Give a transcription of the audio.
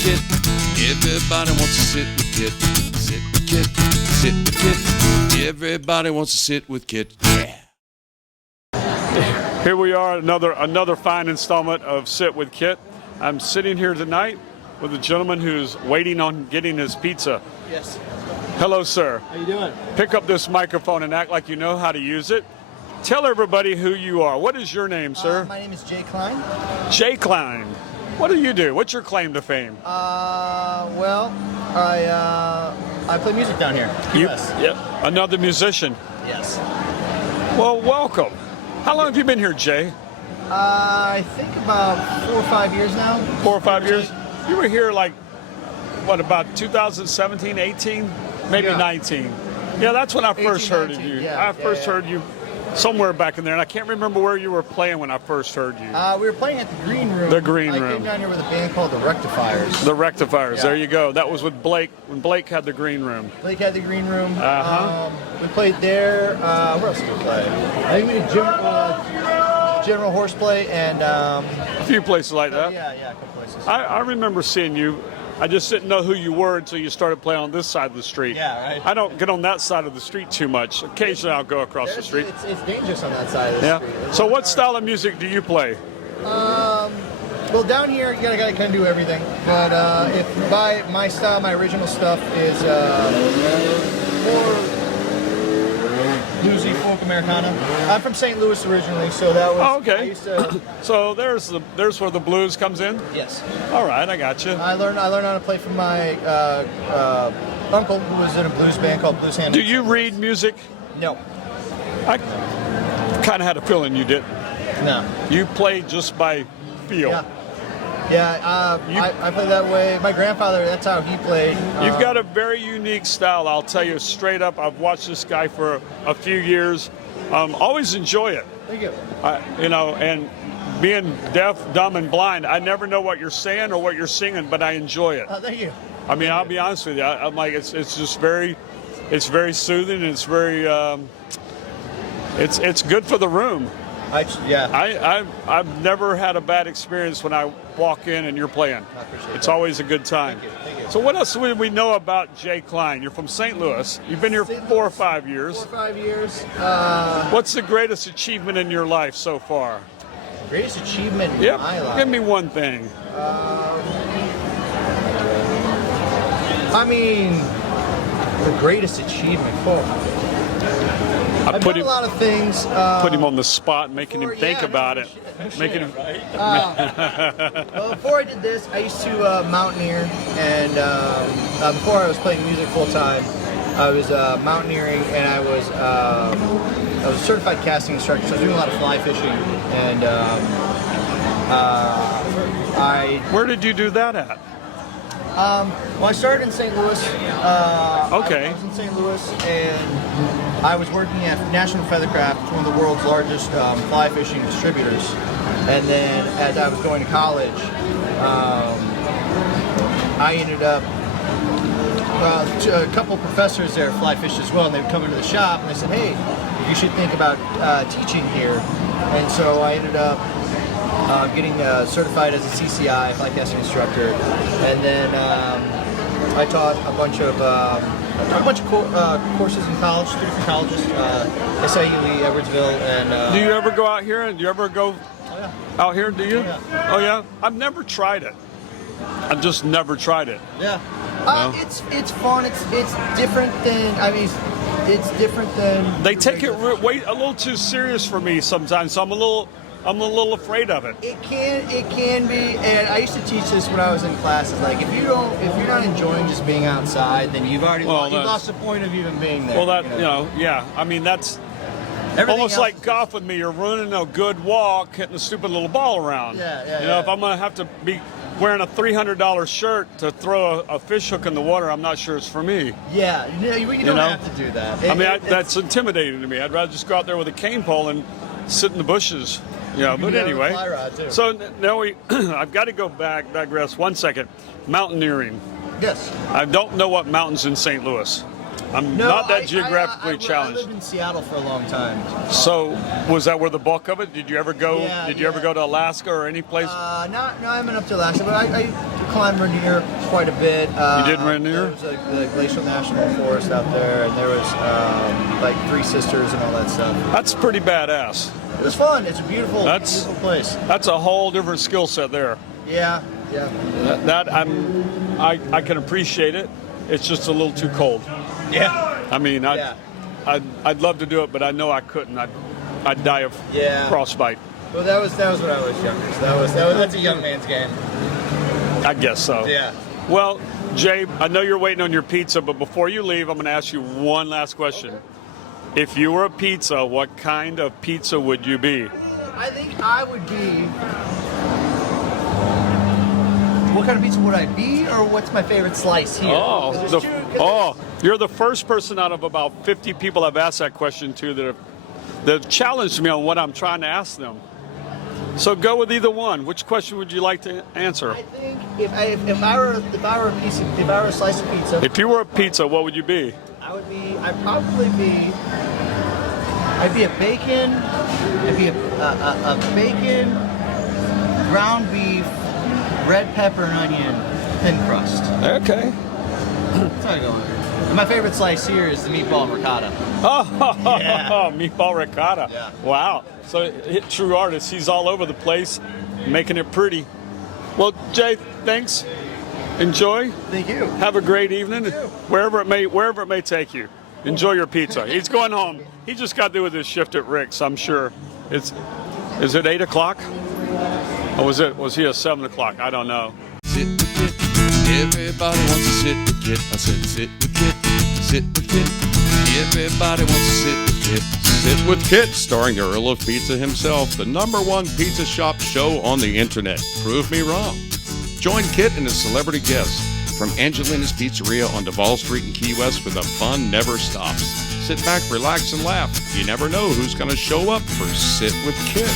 Kit. Everybody wants to sit with Kit. Sit with Kit. Sit with Kit. Everybody wants to sit with Kit. Yeah. Here we are, another fine installment of Sit with Kit. I'm sitting here tonight with a gentleman who's waiting on getting his pizza. Yes. Hello, sir. How you doing? Pick up this microphone and act like you know how to use it. Tell everybody who you are. What is your name, sir? My name is Jay Kline. Jay Kline. What do you do? What's your claim to fame? Well, I play music down here. Yes. Yep. Another musician. Yes. Well, welcome. How long have you been here, Jay? I think about 4 or 5 years now. 4 or 5 years? You were here like, what, about 2017, 18? Maybe Yeah. 19. Yeah, that's when I first 18, heard 19, of you. yeah, I first heard you somewhere back in there, and I can't remember where you were playing when I first heard you. We were playing at the Green Room. The Green I Room. came down here with a band called the Rectifiers. The Rectifiers, Yeah. there you go. That was with Blake, when Blake had the Green Room. Blake had the Green Room. Uh-huh. We played there. Where else did we play? I think we did General Horseplay and A few places like that. yeah, a couple places. I remember seeing you. I just didn't know who you were until you started playing on this side of the street. Yeah, right. I don't get on that side of the street too much. Occasionally I'll go across the street. It's dangerous on that side of the Yeah. street. So what style of music do you play? Well, down here you gotta kind of do everything. But if by my style, my original stuff is more bluesy folk Americana. I'm from St. Louis originally, so that was. Oh, okay. I used to, So there's where the blues comes in. yes. All right, I got you. I learned how to play from my uncle, who was in a blues band called Blues Hand. Do you read music? No. I kind of had a feeling you didn't. No. You play just by feel. Yeah. Yeah, I play that way. My grandfather, that's how he played. You've got a very unique style, I'll tell you straight up. I've watched this guy for a few years. Always enjoy it. Thank you. And being deaf, dumb, and blind, I never know what you're saying or what you're singing, but I enjoy it. Thank you. I mean, I'll be honest with you. I'm like, it's just very soothing. It's very, it's good for the room. I've never had a bad experience when I walk in and you're playing. I appreciate It's that. always a good time. Thank you. So what else do we know about Jay Kline? You're from St. Louis. You've been here St. 4 or Louis. 5 years. 4 or 5 years. What's the greatest achievement in your life so far? Greatest achievement in Yep. my life. Give me one thing. I mean, the greatest achievement. I've put done him- a lot of things. Put him on the spot, making him before- think yeah, about no it. shit, Making him. Well, before I did this, I used to mountaineer, and before I was playing music full time, I was mountaineering, and I was a certified casting instructor. So I was doing a lot of fly fishing, and Where did you do that at? Well, I started in St. Louis. Okay. I was in St. Louis, and I was working at National Feathercraft, one of the world's largest fly fishing distributors. And then, as I was going to college, I ended up. A couple professors there fly fished as well, and they would come into the shop and they said, "Hey, you should think about teaching here." And so I ended up getting certified as a CCI, fly casting instructor, and then I taught a bunch of courses in college, 3 different colleges, SIU, Lee, Edwardsville, and. Do you ever go out here? Do you ever go out here? Do you? Yeah. Oh yeah. I've never tried it. I've just never tried it. Yeah. No? It's fun. It's different than it's different than. They take it way a little too serious for me sometimes. So I'm a little afraid of it. It can be, and I used to teach this when I was in classes. Like if you're not enjoying just being outside, then you've already lost the point of even being there. Well, yeah. I mean, that's Everything almost else like is golf with me. You're running a good walk, hitting a stupid little ball around. Yeah. If I'm gonna have to be wearing a $300 shirt to throw a fish hook in the water, I'm not sure it's for me. Yeah, you don't know? have to do that. That's intimidating to me. I'd rather just go out there with a cane pole and sit in the bushes. But do that with a anyway. fly rod, too. So now I've got to digress 1 second. Mountaineering. Yes. I don't know what mountains in St. Louis. I'm No, not that I geographically I challenged. lived in Seattle for a long time. So, was that where the bulk of it? Did you ever go? Yeah, did you ever go to Alaska or any place? No, I haven't been up to Alaska, but I climbed Rainier quite a bit. You did Rainier? There was the Glacial National Forest out there, and there was like Three Sisters and all that stuff. That's pretty badass. It was fun. It's a beautiful place. That's a whole different skill set there. Yeah. I can appreciate it. It's just a little too cold. Yeah. I mean, I'd love to do it, but I know I couldn't. I'd die of frostbite. Well, that was when I was younger. So that's a young man's game. I guess so. Yeah. Well, Jay, I know you're waiting on your pizza, but before you leave, I'm going to ask you one last question. If you were a pizza, what kind of pizza would you be? I think I would be. What kind of pizza would I be, or what's my favorite slice here? You're the first person out of about 50 people I've asked that question to that have challenged me on what I'm trying to ask them. So go with either one. Which question would you like to answer? I think if I were a slice of pizza. If you were a pizza, what would you be? I'd be a bacon. I'd be a bacon, ground beef, red pepper and onion, thin crust. Okay. That's how I go with it. And my favorite slice here is the meatball ricotta. Meatball ricotta. Yeah. Wow. So true artist. He's all over the place, making it pretty. Well, Jay, thanks. Enjoy. Thank you. Have a great evening, wherever it may take you. Enjoy your pizza. He's going home. He just got through with his shift at Rick's, I'm sure. Is it 8 o'clock? Or was he at 7 o'clock? I don't know. Sit with Kit. Everybody wants to sit with Kit. I said sit with Kit. Sit with Kit. Everybody wants to sit with Kit. Sit with Kit, starring the Earl of Pizza himself, the #1 pizza shop show on the internet. Prove me wrong. Join Kit and his celebrity guests from Angelina's Pizzeria on Duval Street in Key West, where the fun never stops. Sit back, relax, and laugh. You never know who's going to show up for Sit with Kit.